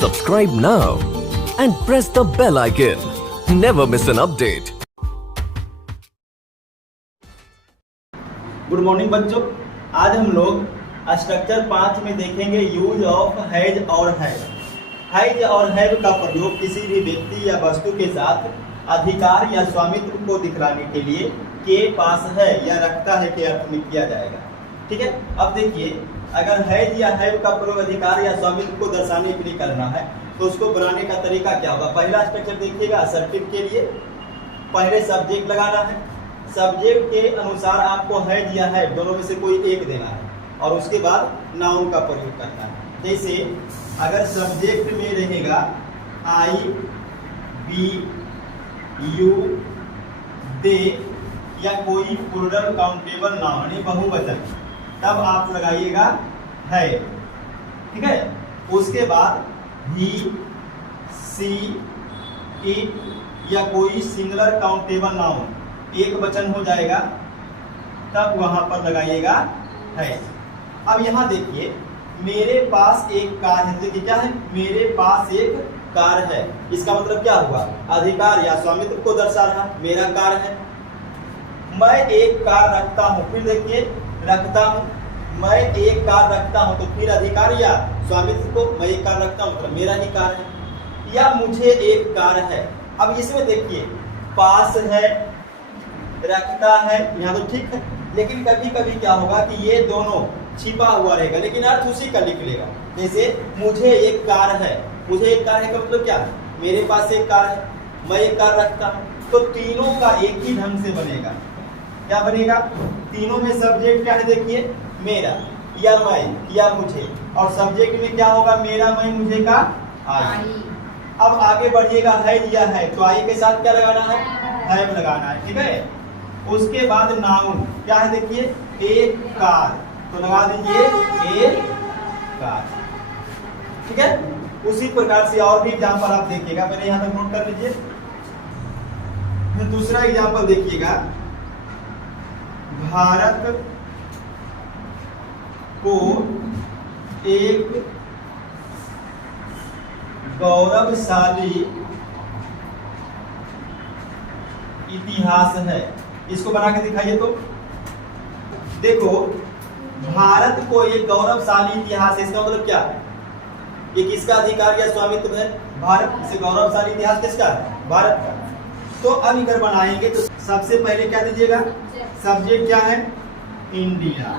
Subscribe now and press the bell icon. Never miss an update. Good morning बच्चों, आज हम लोग structure 5 में देखेंगे यूज ऑफ हैज और हैव। हैज और हैव का प्रयोग किसी भी व्यक्ति या वस्तु के साथ अधिकार या स्वामित्व को दिखलाने के लिए के पास है या रखता है के अर्थ में किया जाएगा। ठीक है, अब देखिए, अगर हैज या हैव का प्रयोग अधिकार या स्वामित्व को दर्शाने के लिए करना है तो उसको बनाने का तरीका क्या होगा। पहला स्ट्रक्चर देखिएगा, असर्टिव के लिए पहले सब्जेक्ट लगाना है। सब्जेक्ट के अनुसार आपको हैज या हैव दोनों में से कोई एक देना है और उसके बाद नाउन का प्रयोग करना है। जैसे अगर सब्जेक्ट में रहेगा आई, बी, यू, दे या कोई प्लूरल काउंटेबल नाउन यानी बहुवचन, तब आप लगाइएगा है। ठीक है, उसके बाद ही, सी, इट या कोई सिंगुलर काउंटेबल नाउन एक वचन हो जाएगा, तब वहां पर लगाइएगा है। अब यहां देखिए, मेरे पास एक कार है। देखिए क्या है, मेरे पास एक कार है। इसका मतलब क्या हुआ, अधिकार या स्वामित्व को दर्शा रहा, मेरा कार है। मैं एक कार रखता हूं, फिर देखिए रखता हूं, मैं एक कार रखता हूं, तो फिर अधिकार या स्वामित्व को, मैं एक कार रखता हूं मतलब मेरा ही कार है। या मुझे एक कार है। अब इसमें देखिए, पास है, रखता है, यहाँ तो ठीक है, लेकिन कभी कभी क्या होगा कि ये दोनों छिपा हुआ रहेगा लेकिन अर्थ उसी का निकलेगा। जैसे मुझे एक कार है, मुझे एक कार है का मतलब क्या है, मेरे पास एक कार है, मैं एक कार रखता हूं, तो तीनों का एक ही ढंग से बनेगा। क्या बनेगा, तीनों में सब्जेक्ट क्या है, देखिए मेरा या मैं या मुझे, और सब्जेक्ट में क्या होगा, मेरा, मैं, मुझे का आई। अब आगे बढ़िएगा, हैज या है, तो आई के साथ क्या लगाना है, हैव लगाना है। ठीक है, उसके बाद नाउन क्या है, देखिए एक कार, तो लगा दीजिए एक कार। ठीक है, उसी प्रकार से और भी एग्जाम्पल आप देखिएगा, पहले यहां तक नोट कर लीजिए। फिर दूसरा एग्जाम्पल देखिएगा, भारत को एक गौरवशाली इतिहास है। इसको बना के दिखाइए। तो देखो, भारत को एक गौरवशाली इतिहास है, इसका मतलब क्या है, ये किसका अधिकार या स्वामित्व है, भारत से। गौरवशाली इतिहास किसका है, भारत का। तो अब इधर बनाएंगे तो सबसे पहले क्या दीजिएगा, सब्जेक्ट क्या है, इंडिया।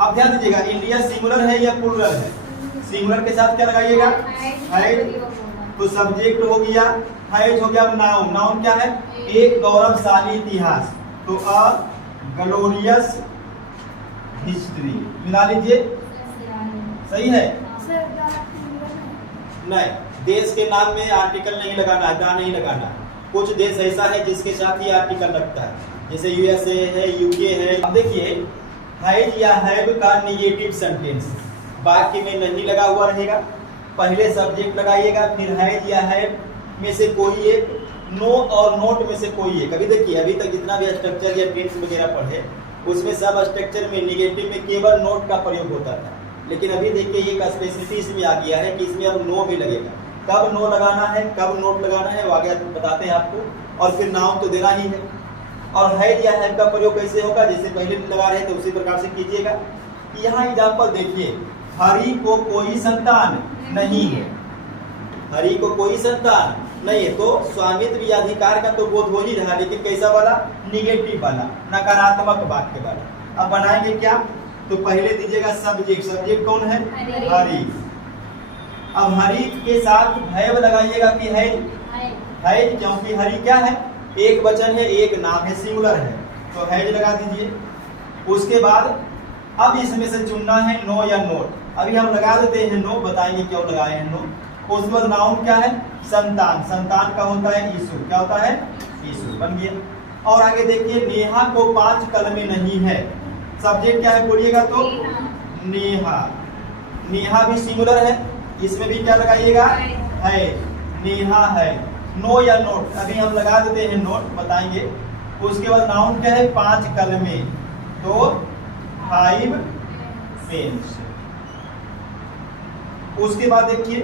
अब ध्यान दीजिएगा, इंडिया सिंगुलर है या प्लूरल है, सिंगुलर के साथ क्या लगाइएगा, है। तो सब्जेक्ट हो गया, हैज हो गया। अब नाउन, नाउन क्या है, एक गौरवशाली इतिहास, तो अ ग्लोरियस हिस्ट्री मिला लीजिए। सही है, नहीं, देश के नाम में आर्टिकल नहीं लगाना है, नहीं लगाना। कुछ देश ऐसा है जिसके साथ ही आर्टिकल लगता है, जैसे यूएसए है, यूके है। अब देखिए, हैज या हैव का नेगेटिव सेंटेंस वाक्य में नहीं लगा हुआ रहेगा। पहले सब्जेक्ट लगाइएगा, फिर हैज या हैव में से कोई एक, नो और नोट में से कोई एक। अभी देखिए, अभी तक जितना भी स्ट्रक्चर या टेंस वगैरह पढ़े, उसमें सब स्ट्रक्चर में नेगेटिव में केवल नोट का प्रयोग होता था, लेकिन अभी देखिए एक स्पेसिफिसिटी इसमें आ गया है कि इसमें अब नो भी लगेगा। कब नो लगाना है, कब नोट लगाना है, वो आगे बताते हैं आपको। और फिर नाउन तो देना ही है। और हैज या हैव का प्रयोग कैसे होगा, जैसे पहले लगा रहे थे उसी प्रकार से कीजिएगा। यहाँ एग्जाम्पल देखिए, हरि को कोई संतान नहीं है, हरि को कोई संतान नहीं है, तो स्वामित्व या अधिकार का तो बोध हो ही रहा, लेकिन कैसा वाला, निगेटिव वाला, नकारात्मक वाक्य वाला। अब बनाएंगे क्या, तो पहले दीजिएगा सब्जेक्ट, सब्जेक्ट कौन है, हरि। अब हरि के साथ हैव लगाइएगा कि हैज, क्योंकि हरि क्या है, एक वचन है, एक नाम है, सिंगुलर है, तो हैज लगा दीजिए। उसके बाद अब इसमें से चुनना है नो या नोट। अभी हम लगा देते हैं नो, बताएंगे क्यों लगाए हैं नो। उसके बाद नाउन क्या है, संतान, संतान का होता है यीशु, क्या होता है, यीशु, बन गया। और आगे देखिए, नेहा को 5 कलमें नहीं है, सब्जेक्ट क्या है बोलिएगा, तो नेहा। नेहा भी सिंगुलर है, इसमें भी क्या लगाइएगा, है, नेहा है। नो या नोट, अभी हम लगा देते हैं नोट, बताएंगे। उसके बाद नाउन क्या है, 5 कलमें, तो 5 पेन्स। उसके बाद देखिए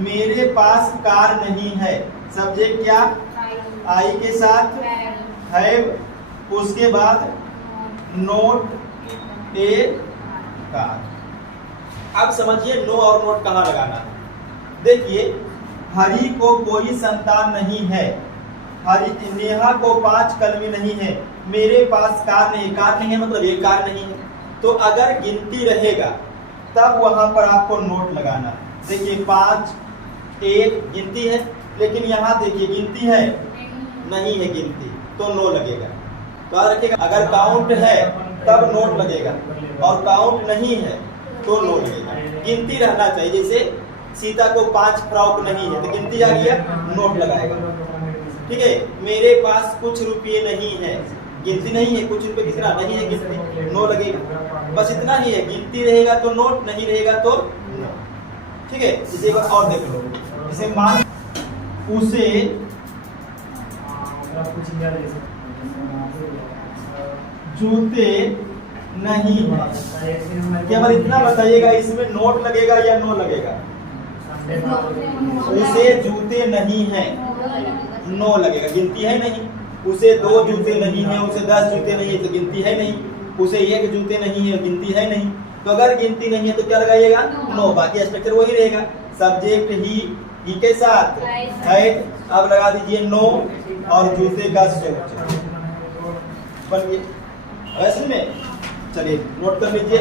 मेरे पास कार नहीं है, सब्जेक्ट क्या, आई के साथ हैव, उसके बाद नोट ए कार। अब समझिए नो और नोट कहाँ लगाना है। देखिए हरि को कोई संतान नहीं है, हरि नेहा को 5 कलमे नहीं है, मेरे पास कार नहीं, कार नहीं है मतलब ये कार नहीं है। तो अगर गिनती रहेगा तब वहां पर आपको नोट लगाना है। देखिए 5 1 गिनती है, लेकिन यहाँ देखिए गिनती है नहीं है गिनती, तो नो लगेगा। तो याद रखिएगा अगर काउंट है तब नोट लगेगा और काउंट नहीं है तो नो लगेगा। गिनती रहना चाहिए, जैसे सीता को 5 फ्रॉक नहीं है तो गिनती आ गया, नोट लगाएगा। ठीक है, मेरे पास कुछ रुपये नहीं है, गिनती नहीं है, कुछ रुपये कितना नहीं है गिनती, नो लगेगा। बस इतना ही है, गिनती रहेगा तो नोट, नहीं रहेगा तो नो। ठीक है, इसे एक और देख लो, जैसे मान उसे जूते नहीं है, केवल इतना बताइएगा इसमें नोट लगेगा या नो लगेगा। उसे जूते नहीं है, नो लगेगा, गिनती है नहीं। उसे 2 जूते नहीं है, उसे 10 जूते नहीं है तो गिनती है नहीं। उसे 1 जूते नहीं है, गिनती है नहीं। तो अगर गिनती नहीं है तो क्या लगाइएगा, नो। बाकी स्ट्रक्चर वही रहेगा, सब्जेक्ट ही के साथ है। अब लगा दीजिए नो और जूते का सूट बन गया। वैसे में चलिए नोट कर लीजिए।